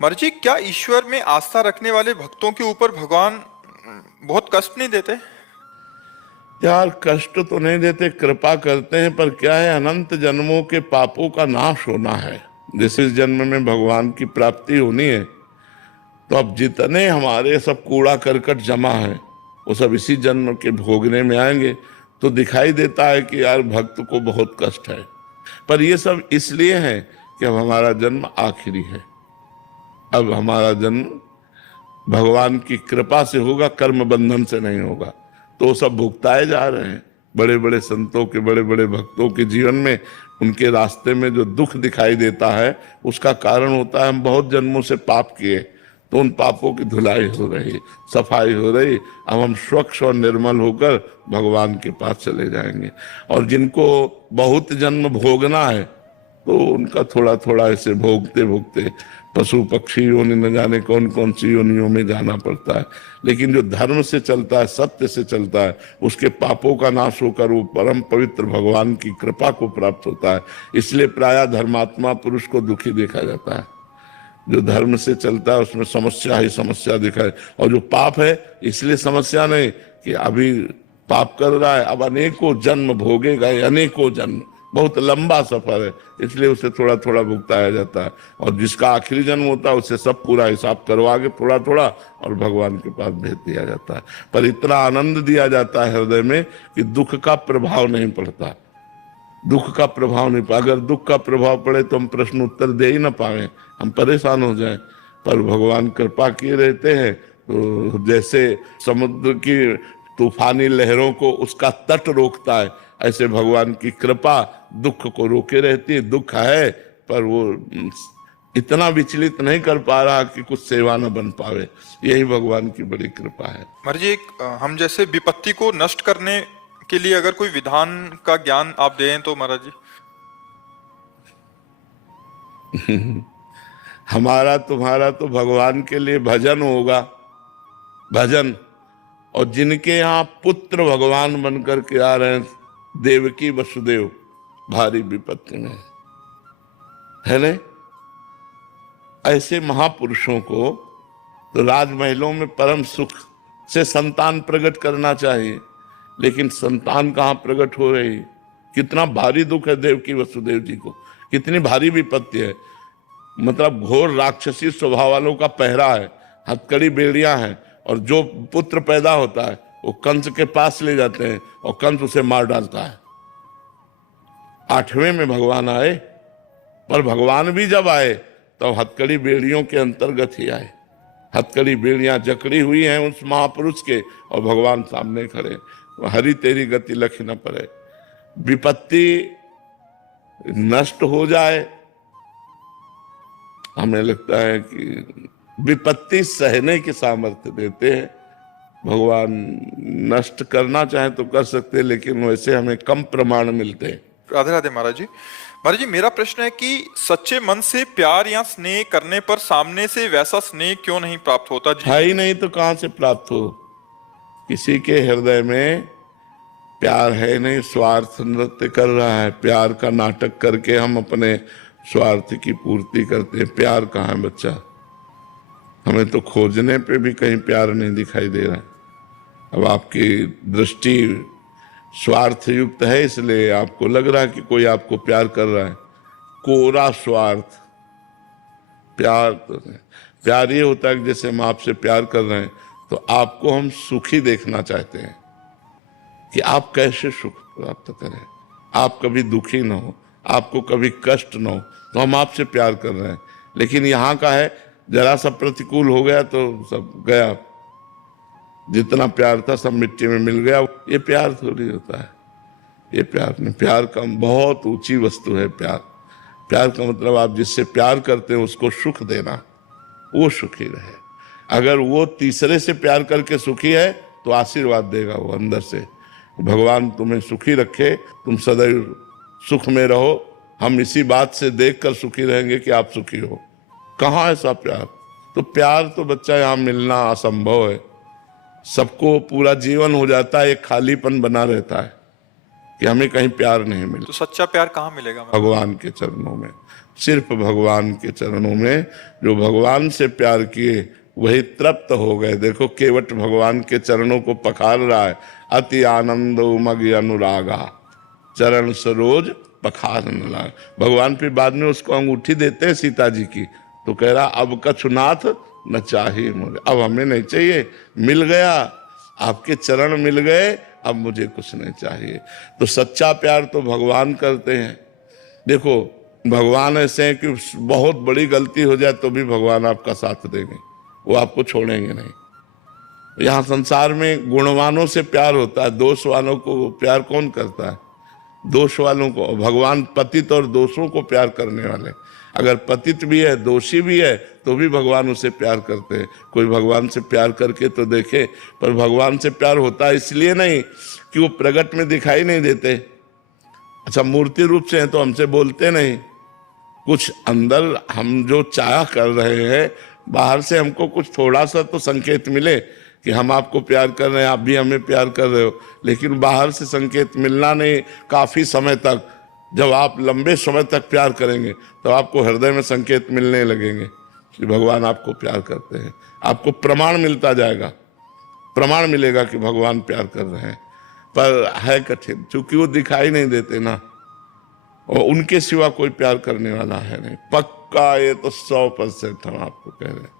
मर्जी, क्या ईश्वर में आस्था रखने वाले भक्तों के ऊपर भगवान बहुत कष्ट नहीं देते? यार कष्ट तो नहीं देते, कृपा करते हैं, पर क्या है, अनंत जन्मों के पापों का नाश होना है। जिस इस जन्म में भगवान की प्राप्ति होनी है, तो अब जितने हमारे सब कूड़ा करकट जमा है वो सब इसी जन्म के भोगने में आएंगे। तो दिखाई देता है कि यार भक्त को बहुत कष्ट है, पर ये सब इसलिए है कि अब हमारा जन्म आखिरी है। अब हमारा जन्म भगवान की कृपा से होगा, कर्म बंधन से नहीं होगा। तो सब भुगताए जा रहे हैं। बड़े बड़े संतों के, बड़े बड़े भक्तों के जीवन में, उनके रास्ते में जो दुख दिखाई देता है, उसका कारण होता है हम बहुत जन्मों से पाप किए, तो उन पापों की धुलाई हो रही, सफाई हो रही। अब हम स्वच्छ और निर्मल होकर भगवान के पास चले जाएंगे। और जिनको बहुत जन्म भोगना है, तो उनका थोड़ा थोड़ा ऐसे भोगते भोगते पशु पक्षी योनि न जाने कौन कौन सी योनियों में जाना पड़ता है। लेकिन जो धर्म से चलता है, सत्य से चलता है, उसके पापों का नाश होकर वो परम पवित्र भगवान की कृपा को प्राप्त होता है। इसलिए प्रायः धर्मात्मा पुरुष को दुखी देखा जाता है। जो धर्म से चलता है उसमें समस्या ही समस्या दिखाए। और जो पाप है, इसलिए समस्या नहीं कि अभी पाप कर रहा है, अब अनेकों जन्म भोगेगा, अनेकों जन्म, बहुत लंबा सफर है, इसलिए उसे थोड़ा थोड़ा भुगताया जाता है। और जिसका आखिरी जन्म होता है उसे सब पूरा हिसाब करवा के थोड़ा थोड़ा और भगवान के पास भेज दिया जाता है। पर इतना आनंद दिया जाता है हृदय में कि दुख का प्रभाव नहीं पड़ता। दुख का प्रभाव नहीं पड़ा। अगर दुख का प्रभाव पड़े तो हम प्रश्न उत्तर दे ही ना पाए, हम परेशान हो जाएं। पर भगवान कृपा किए रहते हैं, तो जैसे समुद्र की तूफानी लहरों को उसका तट रोकता है, ऐसे भगवान की कृपा दुख को रोके रहती है। दुख है, पर वो इतना विचलित नहीं कर पा रहा कि कुछ सेवा न बन पावे। यही भगवान की बड़ी कृपा है। मर्जी, हम जैसे विपत्ति को नष्ट करने के लिए अगर कोई विधान का ज्ञान आप दें तो महाराज जी। हमारा तुम्हारा तो भगवान के लिए भजन होगा, भजन। और जिनके यहाँ पुत्र भगवान बनकर के आ रहे हैं, देवकी वसुदेव भारी विपत्ति में है नहीं, ऐसे महापुरुषों को तो राजमहलों में परम सुख से संतान प्रकट करना चाहिए, लेकिन संतान कहाँ प्रकट हो रही। कितना भारी दुख है देवकी वसुदेव जी को, कितनी भारी विपत्ति है। मतलब घोर राक्षसी स्वभाव वालों का पहरा है, हथकड़ी बेड़ियां हैं, और जो पुत्र पैदा होता है वो कंस के पास ले जाते हैं और कंस उसे मार डालता है। 8वें में भगवान आए, पर भगवान भी जब आए तो हथकड़ी बेड़ियों के अंतर्गत ही आए। हथकड़ी बेड़ियां जकड़ी हुई हैं उस महापुरुष के, और भगवान सामने खड़े। हरि तेरी गति लख न पड़े। विपत्ति नष्ट हो जाए, हमें लगता है कि विपत्ति सहने की सामर्थ्य देते हैं भगवान। नष्ट करना चाहे तो कर सकते, लेकिन वैसे हमें कम प्रमाण मिलते हैं। राधे राधे महाराज जी। महाराज जी, मेरा प्रश्न है कि सच्चे मन से प्यार या स्नेह करने पर सामने से वैसा स्नेह क्यों नहीं प्राप्त होता जी? है ही नहीं तो कहां से प्राप्त हो। किसी के हृदय में प्यार है नहीं, स्वार्थ नृत्य कर रहा है। प्यार का नाटक करके हम अपने स्वार्थ की पूर्ति करते हैं। प्यार कहाँ है बच्चा? हमें तो खोजने पे भी कहीं प्यार नहीं दिखाई दे रहा है। अब आपकी दृष्टि स्वार्थ युक्त है, इसलिए आपको लग रहा है कि कोई आपको प्यार कर रहा है। कोरा स्वार्थ। प्यार तो प्यार ये होता है कि जैसे हम आपसे प्यार कर रहे हैं तो आपको हम सुखी देखना चाहते हैं कि आप कैसे सुख प्राप्त करें, आप कभी दुखी ना हो, आपको कभी कष्ट ना हो, तो हम आपसे प्यार कर रहे हैं। लेकिन यहाँ का है, जरा सा प्रतिकूल हो गया तो सब गया, जितना प्यार था सब मिट्टी में मिल गया। ये प्यार थोड़ी होता है, ये प्यार नहीं। प्यार का बहुत ऊंची वस्तु है प्यार। प्यार का मतलब आप जिससे प्यार करते हैं उसको सुख देना, वो सुखी रहे। अगर वो तीसरे से प्यार करके सुखी है तो आशीर्वाद देगा वो अंदर से, भगवान तुम्हें सुखी रखे, तुम सदैव सुख में रहो, हम इसी बात से देखकर सुखी रहेंगे कि आप सुखी हो। कहाँ ऐसा प्यार? तो प्यार तो बच्चा यहाँ मिलना असंभव है। सबको पूरा जीवन हो जाता है, एक खालीपन बना रहता है कि हमें कहीं प्यार नहीं मिला। तो सच्चा प्यार कहाँ मिलेगा? भगवान के चरणों में। सिर्फ भगवान के चरणों में। जो भगवान से प्यार किए वही तृप्त हो गए। देखो केवट भगवान के चरणों को पखार रहा है, अति आनंद उमग अनुरागा चरण सरोज पखारन लाग। भगवान फिर बाद में उसको अंगूठी देते हैं सीता जी की, तो कह रहा अब कछुनाथ न चाहिए मुझे, अब हमें नहीं चाहिए, मिल गया, आपके चरण मिल गए, अब मुझे कुछ नहीं चाहिए। तो सच्चा प्यार तो भगवान करते हैं। देखो भगवान ऐसे हैं कि बहुत बड़ी गलती हो जाए तो भी भगवान आपका साथ देंगे, वो आपको छोड़ेंगे नहीं। यहाँ संसार में गुणवानों से प्यार होता है, दोष वालों को प्यार कौन करता है? दोष वालों को। भगवान पतित और दोषों को प्यार करने वाले। अगर पतित भी है, दोषी भी है, तो भी भगवान उसे प्यार करते हैं। कोई भगवान से प्यार करके तो देखे। पर भगवान से प्यार होता है इसलिए नहीं कि वो प्रगट में दिखाई नहीं देते। अच्छा मूर्ति रूप से हैं तो हमसे बोलते नहीं, कुछ अंदर हम जो चाह कर रहे हैं, बाहर से हमको कुछ थोड़ा सा तो संकेत मिले कि हम आपको प्यार कर रहे हैं, आप भी हमें प्यार कर रहे हो, लेकिन बाहर से संकेत मिलना नहीं काफी समय तक। जब आप लंबे समय तक प्यार करेंगे तो आपको हृदय में संकेत मिलने लगेंगे कि भगवान आपको प्यार करते हैं। आपको प्रमाण मिलता जाएगा, प्रमाण मिलेगा कि भगवान प्यार कर रहे हैं। पर है कठिन, क्योंकि वो दिखाई नहीं देते ना, और उनके सिवा कोई प्यार करने वाला है नहीं। पक्का ये तो 100% हम आपको कह रहे हैं।